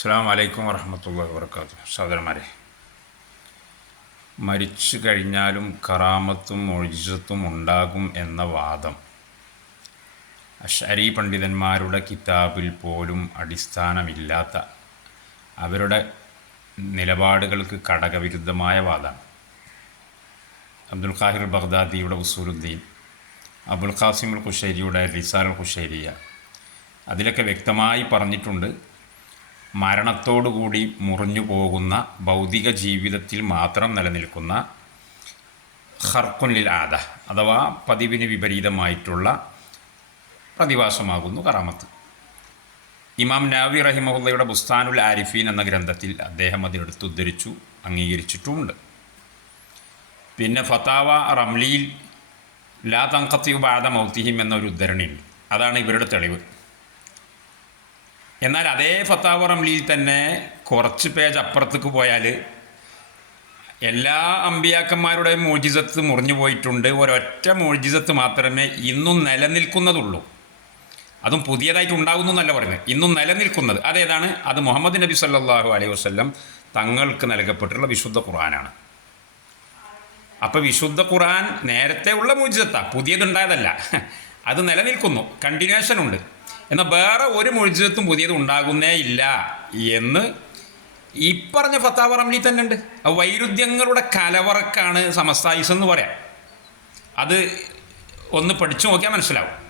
അസ്സാം വലൈക്കും വറഹമത്തുള്ള വർക്കാത്തു സഹോദരന്മാരെ മരിച്ചു കഴിഞ്ഞാലും കറാമത്തും ഒഴിച്ചത്തും ഉണ്ടാകും എന്ന വാദം അഷരി പണ്ഡിതന്മാരുടെ കിതാബിൽ പോലും അടിസ്ഥാനമില്ലാത്ത അവരുടെ നിലപാടുകൾക്ക് ഘടകവിരുദ്ധമായ വാദമാണ്. അബ്ദുൽ ഖാഹിർ ബഗ്ദാദിയുടെ ഉസൂലുദ്ദീൻ അബുൽ ഖാസിം അൽ ഖുഷേരിയുടെ റിസാൽ ഖുഷേരിയ അതിലൊക്കെ വ്യക്തമായി പറഞ്ഞിട്ടുണ്ട് മരണത്തോടുകൂടി മുറിഞ്ഞു പോകുന്ന ഭൗതിക ജീവിതത്തിൽ മാത്രം നിലനിൽക്കുന്ന ഹർക്കുനിൽ ആദ അഥവാ പതിവിന് വിപരീതമായിട്ടുള്ള പ്രതിഭാസമാകുന്നു കറാമത്ത്. ഇമാം നാവി റഹിമഹുല്ലയുടെ ബുസ്താനുൽ ആരിഫീൻ എന്ന ഗ്രന്ഥത്തിൽ അദ്ദേഹം അതിനെടുത്ത് ഉദ്ധരിച്ചു അംഗീകരിച്ചിട്ടുമുണ്ട്. പിന്നെ ഫത്താവ റംലിയിൽ ലാ തങ്കത്തിയു ബാദ മൗത്തിഹിം എന്നൊരു ഉദ്ധരണിയുണ്ട്. അതാണ് ഇവരുടെ തെളിവ്. എന്നാൽ അതേ ഫത്താവ റംലിയിൽ തന്നെ കുറച്ച് പേജ് അപ്പുറത്തേക്ക് പോയാൽ എല്ലാ അമ്പിയാക്കന്മാരുടെയും മോജിസത്ത് മുറിഞ്ഞു പോയിട്ടുണ്ട്. ഒരൊറ്റ മോജിസത്ത് മാത്രമേ ഇന്നും നിലനിൽക്കുന്നതുള്ളൂ. അതും പുതിയതായിട്ട് ഉണ്ടാകുന്നു എന്നല്ല പറയുന്നത്. ഇന്നും നിലനിൽക്കുന്നത്. അതേതാണ് അത് മുഹമ്മദ് നബി സല്ലാഹു അലൈഹി വസ്ലം തങ്ങൾക്ക് നൽകപ്പെട്ടുള്ള വിശുദ്ധ ഖുർആനാണ്. അപ്പോൾ വിശുദ്ധ ഖുർആൻ നേരത്തെ ഉള്ള മോജിസത്താണ് പുതിയതുണ്ടായതല്ല. അത് നിലനിൽക്കുന്നു. കണ്ടിന്യൂഷൻ ഉണ്ട് എന്നാൽ വേറെ ഒരു മൊഴിജത്തും പുതിയത് ഉണ്ടാകുന്നേ ഇല്ല എന്ന് ഈ പറഞ്ഞ ഫത്താവ് റംലി തന്നെ ഉണ്ട്. വൈരുദ്ധ്യങ്ങളുടെ കലവറക്കാണ് സമസ്തായിസ് എന്ന് പറയാം. അത് ഒന്ന് പഠിച്ചു നോക്കിയാൽ മനസ്സിലാവും.